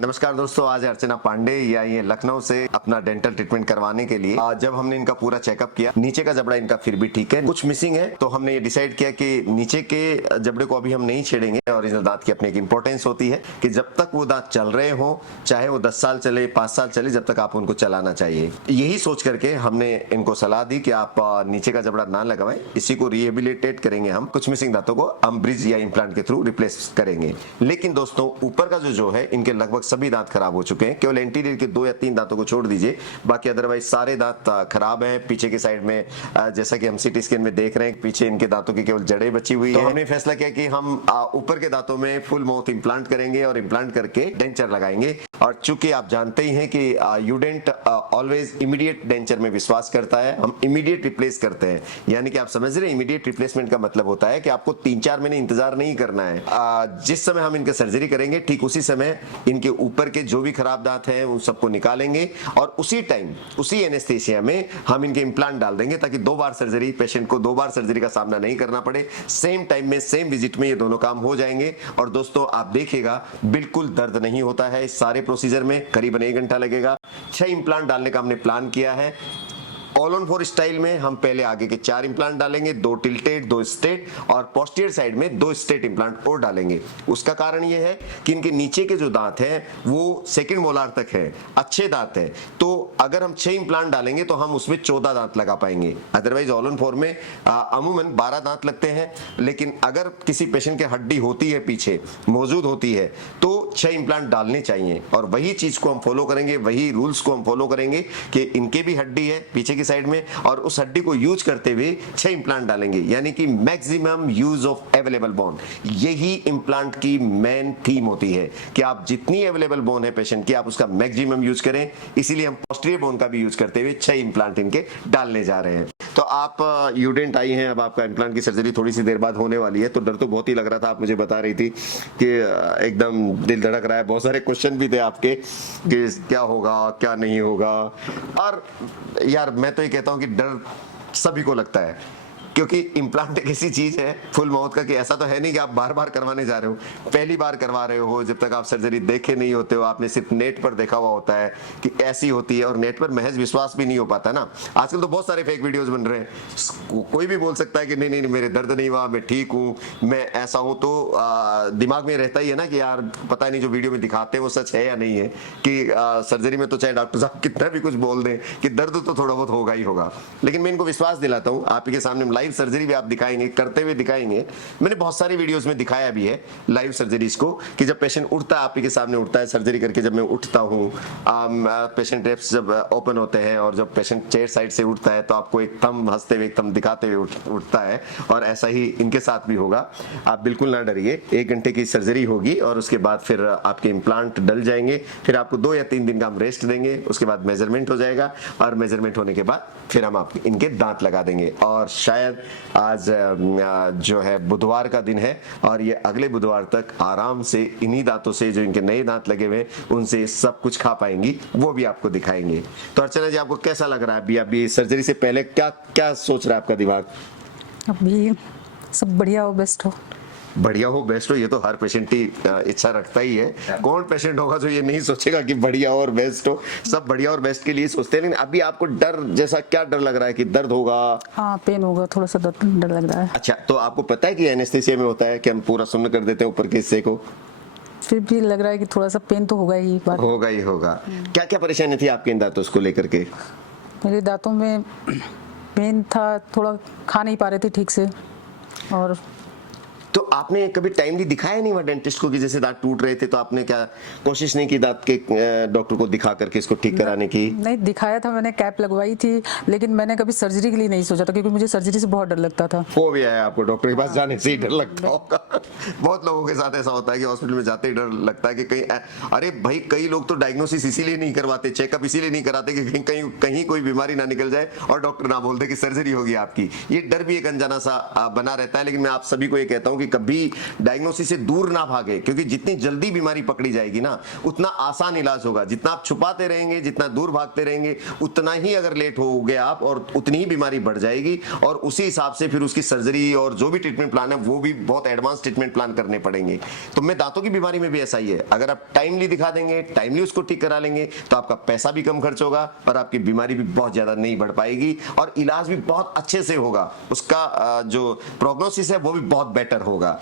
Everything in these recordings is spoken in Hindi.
नमस्कार दोस्तों, आज अर्चना पांडे या ये लखनऊ से अपना डेंटल ट्रीटमेंट करवाने के लिए जब हमने इनका पूरा चेकअप किया, नीचे का जबड़ा इनका फिर भी ठीक है, कुछ मिसिंग है, तो हमने ये डिसाइड किया कि नीचे के जबड़े को अभी हम नहीं छेड़ेंगे। ओरिजिनल दांत की अपनी एक इंपॉर्टेंस होती है कि जब तक वो दांत चल रहे हो, चाहे वो 10 साल चले, 5 साल चले, जब तक आप उनको चलाना चाहिए। यही सोच करके हमने इनको सलाह दी कि आप नीचे का जबड़ा ना लगाएं, इसी को रिहेबिलिटेट करेंगे। हम कुछ मिसिंग दांतों को हम ब्रिज या इम्प्लांट के थ्रू रिप्लेस करेंगे। लेकिन दोस्तों, ऊपर का जो है इनके लगभग सभी दांत खराब हो चुके हैं। केवल एंटीरियर के 2 या 3 दांतों को छोड़ दीजिए, बाकी अदरवाइज सारे दांत खराब हैं। पीछे के साइड में जैसा कि हम सीटी स्कैन में देख रहे हैं, पीछे इनके दांतों की केवल जड़ें बची हुई है। तो हमने फैसला किया कि हम ऊपर के दांतों में फुल माउथ इंप्लांट करेंगे और इंप्लांट करके डेंचर लगाएंगे। और चूंकि आप जानते ही हैं कि यूडेंट ऑलवेज इमीडिएट डेंचर में विश्वास करता है, हम इमीडिएट रिप्लेस करते हैं। यानी कि आप समझ रहे हैं, इमीडिएट रिप्लेसमेंट का मतलब होता है कि आपको 3-4 महीने इंतजार नहीं करना है। जिस समय हम इनके सर्जरी करेंगे, ठीक उसी समय इनके ऊपर के जो भी खराब दांत हैं उन सबको निकालेंगे और उसी टाइम, उसी एनेस्थेसिया में हम इनके इंप्लांट डाल देंगे, ताकि 2 बार सर्जरी, पेशेंट को 2 बार सर्जरी का सामना नहीं करना पड़े। सेम टाइम में, सेम विजिट में ये दोनों काम हो जाएंगे। और दोस्तों, आप देखिएगा, बिल्कुल दर्द नहीं होता है इस सारे प्रोसीजर में। करीबन 1 घंटा लगेगा। 6 इंप्लांट डालने का हमने प्लान किया है। ऑल ऑन 4 स्टाइल में हम पहले आगे के 4 इंप्लांट डालेंगे, 2 टिल्टेड, 2 स्ट्रेट, और पोस्टीरियर साइड में 2 स्ट्रेट इंप्लांट और डालेंगे। उसका कारण ये है कि इनके नीचे के जो दांत हैं वो सेकंड मोलार तक है, अच्छे दांत है। तो अगर हम 6 इंप्लांट डालेंगे तो हम उसमें 14 दांत लगा पाएंगे। अदरवाइज ऑल ऑन 4 में अमूमन 12 दांत लगते हैं। लेकिन अगर किसी पेशेंट के हड्डी होती है, पीछे मौजूद होती है, तो 6 इंप्लांट डालने चाहिए। और वही चीज को हम फॉलो करेंगे, वही रूल्स को हम फॉलो करेंगे कि इनके भी हड्डी है पीछे की साइड में, और उस हड्डी को यूज करते हुए 6 इंप्लांट डालेंगे। यानी कि maximum use of available bone. यही इंप्लांट की मेन थीम होती है कि आप जितनी अवेलेबल बोन है पेशेंट की, आप उसका मैक्सिमम यूज करें। इसीलिए हम पोस्टीरियर बोन का भी यूज करते हुए 6 इंप्लांट इनके डालने जा रहे हैं। तो आप यूडेंट आई हैं, अब आपका इंप्लांट की सर्जरी थोड़ी सी देर बाद होने वाली है। तो डर तो बहुत ही लग रहा था, आप मुझे बता रही थी कि एकदम दिल धड़क रहा है। बहुत सारे क्वेश्चन भी थे आपके कि क्या होगा, क्या नहीं होगा। और यार, मैं तो ये कहता हूं कि डर सभी को लगता है, क्योंकि इम्प्लांट एक ऐसी चीज है फुल माउथ का कि ऐसा तो है नहीं कि आप बार बार करवाने जा रहे हो, पहली बार करवा रहे हो। जब तक आप सर्जरी देखे नहीं होते हो, आपने सिर्फ नेट पर देखा हुआ होता है कि ऐसी होती है, और नेट पर महज विश्वास भी नहीं हो पाता ना। आजकल तो बहुत सारे फेक वीडियोस बन रहे हैं। कोई भी बोल सकता है कि नहीं नहीं, मेरे दर्द नहीं हुआ, मैं ठीक हूँ, मैं ऐसा हूँ। तो दिमाग में रहता ही है ना कि यार, पता नहीं जो वीडियो में दिखाते हैं वो सच है या नहीं है। कि सर्जरी में तो चाहे डॉक्टर साहब कितना भी कुछ बोल दें कि दर्द तो थोड़ा बहुत होगा ही होगा, लेकिन मैं इनको विश्वास दिलाता हूँ। आप के सामने लाइव सर्जरी भी आप दिखाएंगे, करते हुए दिखाएंगे। मैंने बहुत सारी वीडियोस में दिखाया भी है लाइव सर्जरीज को, कि जब पेशेंट उठता है, आप ही के सामने उठता है सर्जरी करके, जब मैं उठता हूँ, पेशेंट रेप्स जब ओपन होते हैं और जब पेशेंट चेयर साइड से उठता है, तो आपको एक थंब हंसते हुए, एक थंब दिखाते हुए उठता है। और ऐसा ही इनके साथ भी होगा। आप बिल्कुल ना डरिए। 1 घंटे की सर्जरी होगी और उसके बाद फिर आपके इम्प्लांट डल जाएंगे। फिर आपको 2 या 3 दिन का हम रेस्ट देंगे। उसके बाद मेजरमेंट हो जाएगा, और मेजरमेंट होने के बाद फिर हम आपके इनके दांत लगा देंगे। और शायद आज जो है बुधवार का दिन है, और ये अगले बुधवार तक आराम से इन्हीं दांतों से, जो इनके नए दांत लगे हुए, उनसे सब कुछ खा पाएंगी, वो भी आपको दिखाएंगे। तो अर्चना जी, आपको कैसा लग रहा है अभी सर्जरी से पहले? क्या क्या सोच रहा है आपका दिमाग? अभी सब बढ़िया हो, बेस्ट हो। बढ़िया हो, बेस्ट हो, ये तो हर पेशेंट की इच्छा रखता ही है। कौन पेशेंट होगा जो ये नहीं सोचेगा कि बढ़िया और बेस्ट हो? सब बढ़िया और बेस्ट के लिए सोचते हैं। लेकिन अभी आपको डर जैसा क्या डर लग रहा है? कि दर्द होगा? हाँ, पेन होगा, थोड़ा सा डर लग रहा है। अच्छा, तो आपको पता है कि एनेस्थेसिया में होता है कि हम पूरा सुन्न कर देते हैं ऊपर के हिस्से को? फिर भी लग रहा है कि थोड़ा सा पेन तो होगा ही, एक बार होगा ही होगा। क्या क्या परेशानी थी आपके इन दांतों को लेकर के? मेरे दांतों में पेन था, थोड़ा खा नहीं पा रहे थे ठीक से। और तो आपने कभी टाइमली दिखाया नहीं वहाँ डेंटिस्ट को कि जैसे दांत टूट रहे थे, तो आपने क्या कोशिश नहीं की दांत के डॉक्टर को दिखा करके इसको ठीक कराने की? नहीं, दिखाया था, मैंने कैप लगवाई थी, लेकिन मैंने कभी सर्जरी के लिए नहीं सोचा था, क्योंकि मुझे सर्जरी से बहुत डर लगता था। वो भी है आपको डॉक्टर के पास जाने से ही डर लगता होगा। बहुत लोगों के साथ ऐसा होता है कि हॉस्पिटल में जाते ही डर लगता है कि कहीं, अरे भाई, कई लोग तो डायग्नोसिस इसीलिए नहीं करवाते, चेकअप इसीलिए नहीं कराते कि कहीं कहीं कोई बीमारी ना निकल जाए और डॉक्टर ना बोल दे कि सर्जरी होगी आपकी। ये डर भी एक अनजाना सा बना रहता है। लेकिन मैं आप सभी को ये कहता हूँ कि कभी डायग्नोसिस से दूर ना भागे, क्योंकि जितनी जल्दी बीमारी पकड़ी जाएगी ना उतना आसान इलाज होगा। जितना आप छुपाते रहेंगे, जितना दूर भागते रहेंगे, उतना ही अगर लेट हो गए आप और उतनी ही बीमारी बढ़ जाएगी, और उसी हिसाब से फिर उसकी सर्जरी और जो भी ट्रीटमेंट प्लान है वो भी बहुत एडवांस ट्रीटमेंट प्लान करने पड़ेंगे। तो मैं दांतों की बीमारी में भी ऐसा ही है, अगर आप टाइमली दिखा देंगे, टाइमली उसको ठीक करा लेंगे तो आपका पैसा भी कम खर्च होगा, पर आपकी बीमारी भी बहुत ज्यादा नहीं बढ़ पाएगी और इलाज भी बहुत अच्छे से होगा। उसका जो प्रोग्नोसिस है वो भी बहुत बेटर होगा।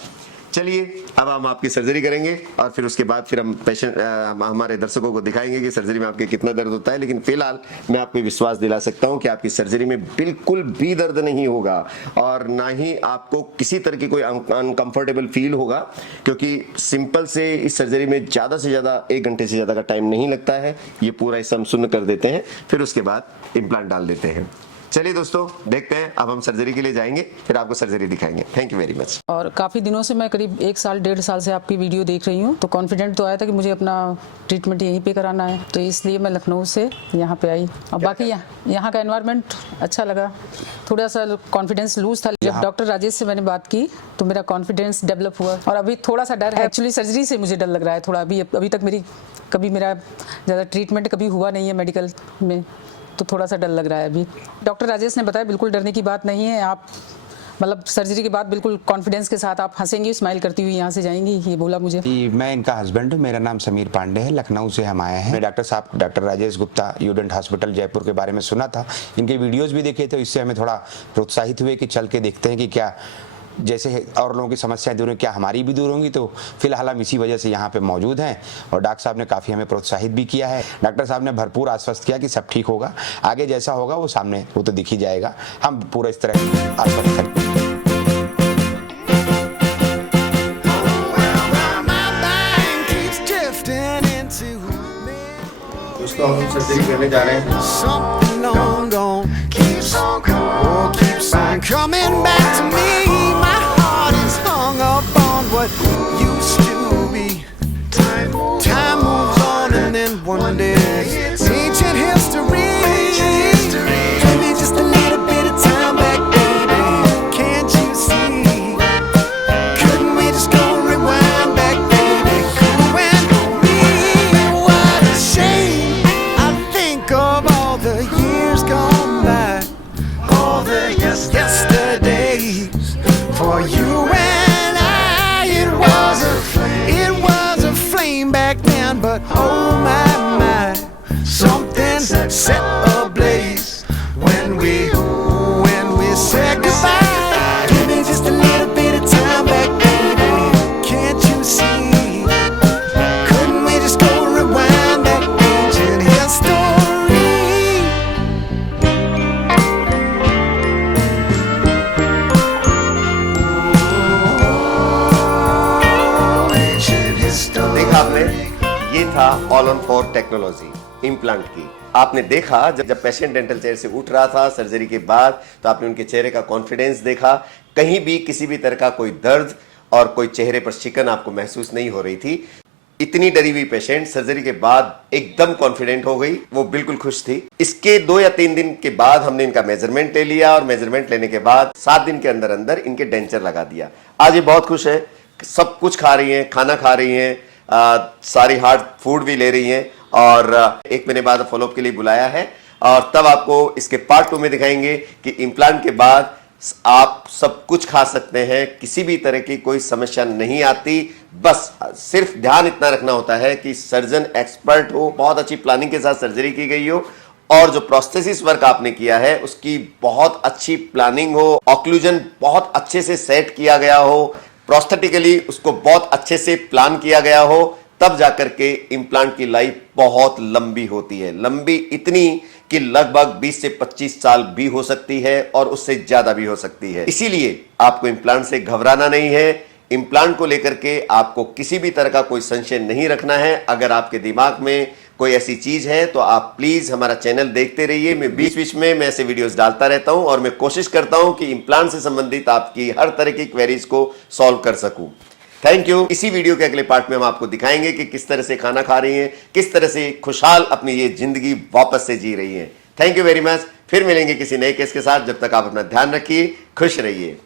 चलिए अब हम आपकी सर्जरी करेंगे और फिर उसके बाद फिर हम पेशेंट हमारे दर्शकों को दिखाएंगे कि सर्जरी में आपके कितना दर्द होता है। लेकिन फिलहाल मैं आपको विश्वास दिला सकता हूं कि आपकी सर्जरी में बिल्कुल भी दर्द नहीं होगा और ना ही आपको किसी तरह की कोई अनकंफर्टेबल फील होगा, क्योंकि सिंपल से इस सर्जरी में ज्यादा से ज्यादा 1 घंटे से ज्यादा का टाइम नहीं लगता है। ये पूरा हिस्सा हम शून्य कर देते हैं, फिर उसके बाद इम्प्लांट डाल देते हैं। चलिए दोस्तों देखते हैं, अब हम सर्जरी के लिए जाएंगे, फिर आपको सर्जरी दिखाएंगे। Thank you very much. और काफ़ी दिनों से मैं करीब 1 साल 1.5 साल से आपकी वीडियो देख रही हूँ, तो कॉन्फिडेंट तो आया था कि मुझे अपना ट्रीटमेंट यहीं पे कराना है, तो इसलिए मैं लखनऊ से यहाँ पे आई। और बाकी यहाँ का एनवायरनमेंट अच्छा लगा, थोड़ा सा कॉन्फिडेंस लूज था। जब डॉक्टर राजेश से मैंने बात की तो मेरा कॉन्फिडेंस डेवलप हुआ और अभी थोड़ा सा डर है। एक्चुअली सर्जरी से मुझे डर लग रहा है थोड़ा, अभी तक कभी मेरा ज़्यादा ट्रीटमेंट कभी हुआ नहीं है मेडिकल में, तो थोड़ा सा डर लग रहा है अभी। डॉक्टर राजेश ने बताया बिल्कुल डरने की बात नहीं है, आप मतलब सर्जरी के बाद बिल्कुल कॉन्फिडेंस के साथ आप हंसेंगी, स्माइल करती हुई यहाँ से जाएंगी, ये बोला मुझे। मैं इनका हस्बैंड हूँ, मेरा नाम समीर पांडे है, लखनऊ से हम आए हैं। डॉक्टर साहब डॉक्टर राजेश गुप्ता यूडेंट हॉस्पिटल जयपुर के बारे में सुना था, इनके वीडियोज़ भी देखे थे, इससे हमें थोड़ा प्रोत्साहित हुए कि चल के देखते हैं कि क्या जैसे और लोगों की समस्याएं दूर होंगी, क्या हमारी भी दूर होंगी। तो फिलहाल हम इसी वजह से यहाँ पे मौजूद हैं और डॉक्टर साहब ने काफ़ी हमें प्रोत्साहित भी किया है। डॉक्टर साहब ने भरपूर आश्वस्त किया कि सब ठीक होगा, आगे जैसा होगा वो सामने वो तो दिख ही जाएगा। हम पूरा इस तरह आश्वस्त करते हैं। दोस्तों हम सर्जरी करने जा रहे हैं। Something long gone keeps on coming back to me. My heart is hung up on what used to be. Time moves on and then one day it's ancient history. Give me just a little bit of time back, baby. Can't you see? Couldn't we just go rewind back, baby? You and me. What a shame. I think of all the years gone by, all the yesterdays for you and I. It was a flame back then, but oh my, something set ablaze when we said goodbye. Give me just a little bit of time back, baby. Can't you see? Couldn't we just go rewind that ancient history? देखा आपने, ये था ऑल ऑन 4 टेक्नोलॉजी इम्प्लांट की। आपने देखा जब पेशेंट डेंटल चेयर से उठ रहा था सर्जरी के बाद, तो आपने उनके चेहरे का कॉन्फिडेंस देखा, कहीं भी किसी भी तरह का कोई दर्द और कोई चेहरे पर शिकन आपको महसूस नहीं हो रही थी। इतनी डरी हुई पेशेंट सर्जरी के बाद एकदम कॉन्फिडेंट हो गई, वो बिल्कुल खुश थी। इसके 2 या 3 दिन के बाद हमने इनका मेजरमेंट ले लिया और मेजरमेंट लेने के बाद 7 दिन के अंदर अंदर इनके डेंचर लगा दिया। आज ये बहुत खुश है, सब कुछ खा रही हैं, खाना खा रही हैं, सारी हार्ड फूड भी ले रही हैं और 1 महीने बाद फॉलोअप के लिए बुलाया है और तब आपको इसके पार्ट 2 में दिखाएंगे कि इम्प्लांट के बाद आप सब कुछ खा सकते हैं, किसी भी तरह की कोई समस्या नहीं आती। बस सिर्फ ध्यान इतना रखना होता है कि सर्जन एक्सपर्ट हो, बहुत अच्छी प्लानिंग के साथ सर्जरी की गई हो और जो प्रोस्थेसिस वर्क आपने किया है उसकी बहुत अच्छी प्लानिंग हो, ऑक्लूजन बहुत अच्छे से सेट किया गया हो, प्रोस्थेटिकली उसको बहुत अच्छे से प्लान किया गया हो, तब जाकर के इम्प्लांट की लाइफ बहुत लंबी होती है। लंबी इतनी कि लगभग 20 से 25 साल भी हो सकती है और उससे ज्यादा भी हो सकती है। इसीलिए आपको इम्प्लांट से घबराना नहीं है। इम्प्लांट को लेकर के आपको किसी भी तरह का कोई संशय नहीं रखना है। अगर आपके दिमाग में कोई ऐसी चीज है तो आप प्लीज हमारा चैनल देखते रहिए। मैं बीच बीच में मैं ऐसे वीडियोस डालता रहता हूं और मैं कोशिश करता हूं कि इम्प्लांट से संबंधित आपकी हर तरह की क्वेरीज को सॉल्व कर सकूं। Thank you. इसी वीडियो के अगले पार्ट में हम आपको दिखाएंगे कि किस तरह से खाना खा रही हैं, किस तरह से खुशहाल अपनी ये जिंदगी वापस से जी रही हैं। Thank you very much. फिर मिलेंगे किसी नए केस के साथ। जब तक आप अपना ध्यान रखिए, खुश रहिए।